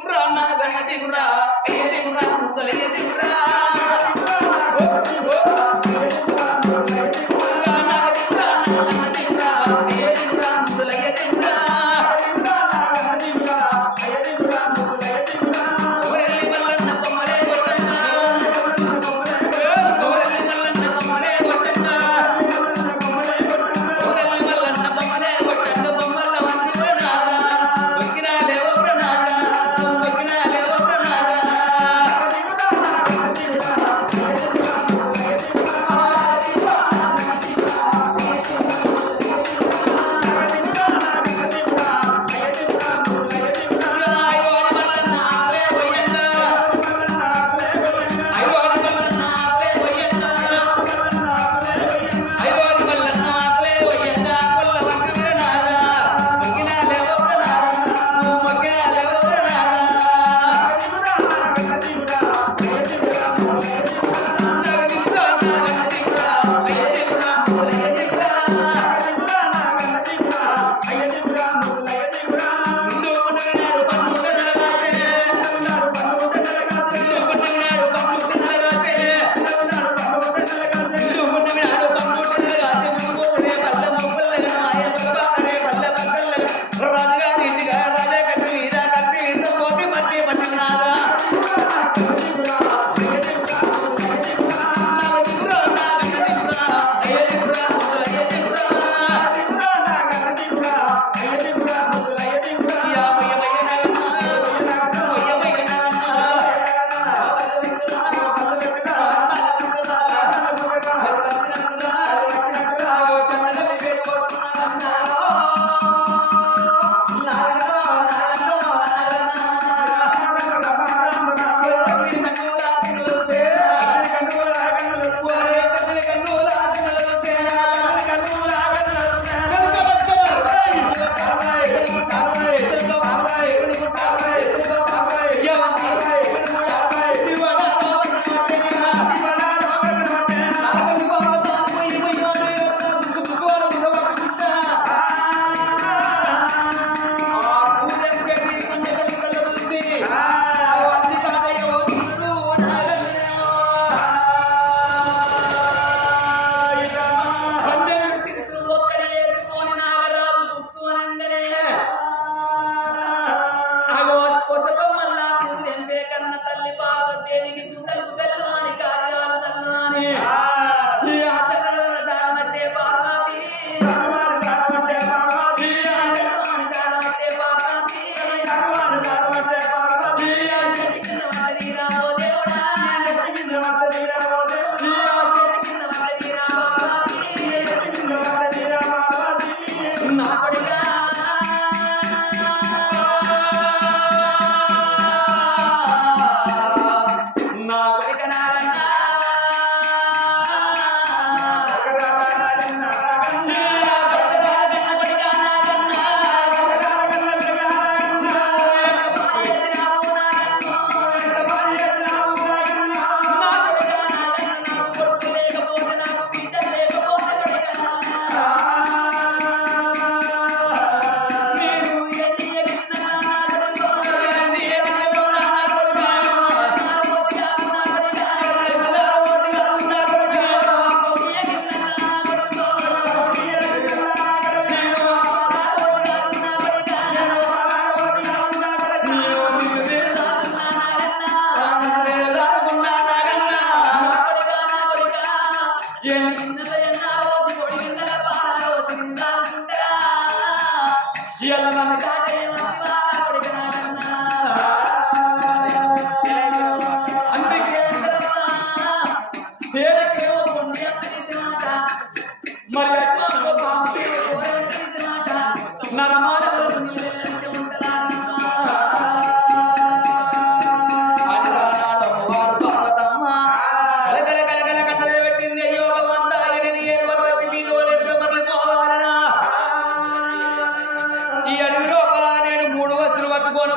దిగురా నాగన్న దిగురా దిగురా ముసలయ్య దిగురా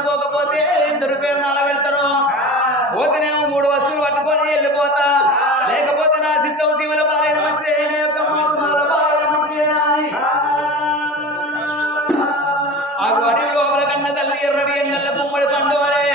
పోకపోతే ఇద్దరు పేరు నలబెడతారు పోతేనేమో 3 వస్తువులు పట్టుకొని వెళ్ళిపోతా లేకపోతే నా సిద్ధం శివల పాలైన మంచి అయిన యొక్క అడుగు లోపల కన్న తల్లి ఎర్రడి ఎండల గుమ్మడి పండు అరే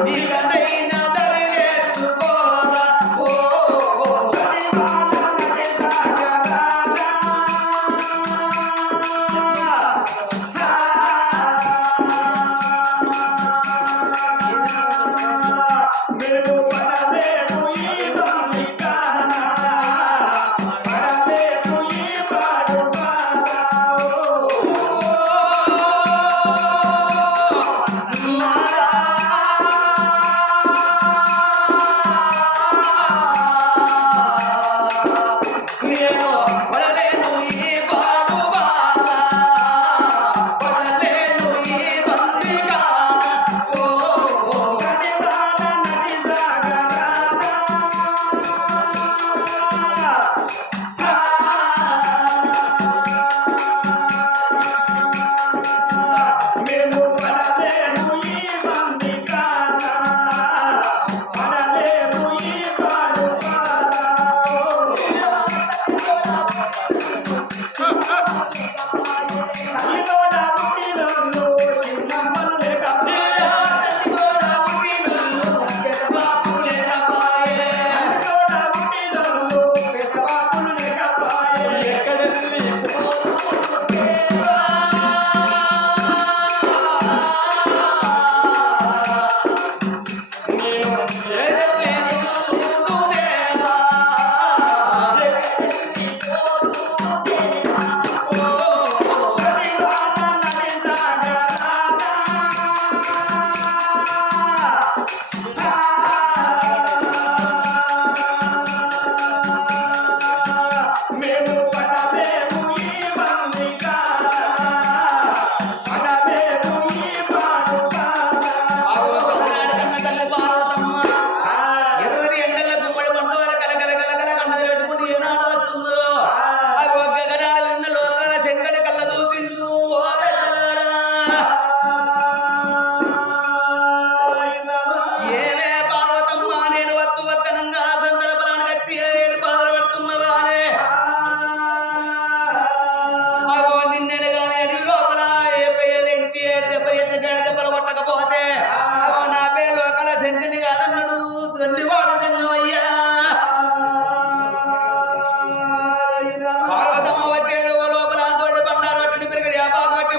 నీకైనా దరి నేర్చుకోరా ఓ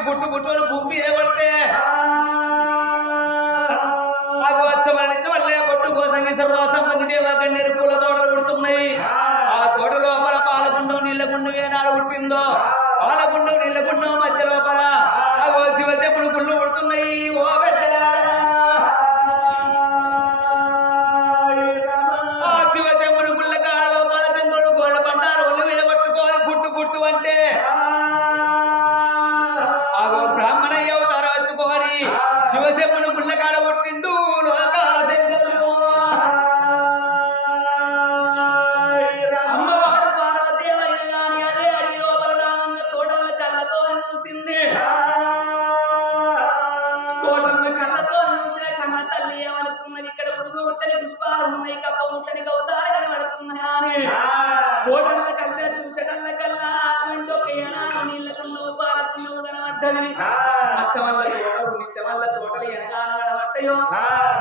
పుట్టు పుట్టుని భూమి ఏవడితే అది వచ్చమరణించి వల్లే పొట్టు కోసంగి సర్వసంపంగి దేవగన్నేరు పూల తోటలు పుడుతున్నాయి. ఆ తోట లోపల పాలగుండం నీళ్ళగుండం ఏనాడు పుట్టిందో పాలగుండం నీళ్ళగుండం మధ్య లోపల ఆ శివ చెప్పుడు గుళ్ళు పుడుతున్నాయి. ఓ ఆ శివ చెప్పుడు గుళ్ళ కాడలో కాలచంద్రుడు గోడ బండారు ఒళ్ళు మీద పట్టుకొని పుట్టు పుట్టు అంటే బ్రాహ్మణయ్య అవతారం ఎత్తుకోని శివశంభుని గుళ్ళకాడ పుట్టిండు లోకాల అమ్మవారు పార్వతీయమైన గాని అదే అడిగి లోపల రామంగ తోటల కళ్ళతో చూసింది. తోటల కళ్ళతో చూసిన కన్న తల్లి ఏమనుకున్నది, ఇక్కడ పురుగు ముట్టని పుష్పాలు ఉన్నాయి, కప్ప ముట్టని గౌతాలు కనబడుతున్నాయి అని తోటల కళ్ళ చూసటల్ల కల్లా నీళ్ళకున్న పాలకులు కనబడ్డది. నిత్యమల్ల తోటలు ఎనగాలట్టయో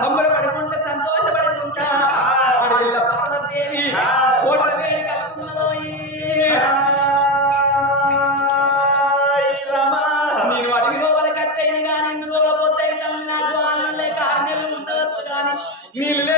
సంబరపడుకుంటా సంతోషపడుకుంటా అడవిల్ల పార్వతీదేవి కోటల వేడి కలుతున్నదో నేను అడవి లోపలికి వచ్చేది కానీ నిన్ను లోపలిపోతే నాకు ఆరు నెలలు ఉండవచ్చు కానీ నీళ్ళు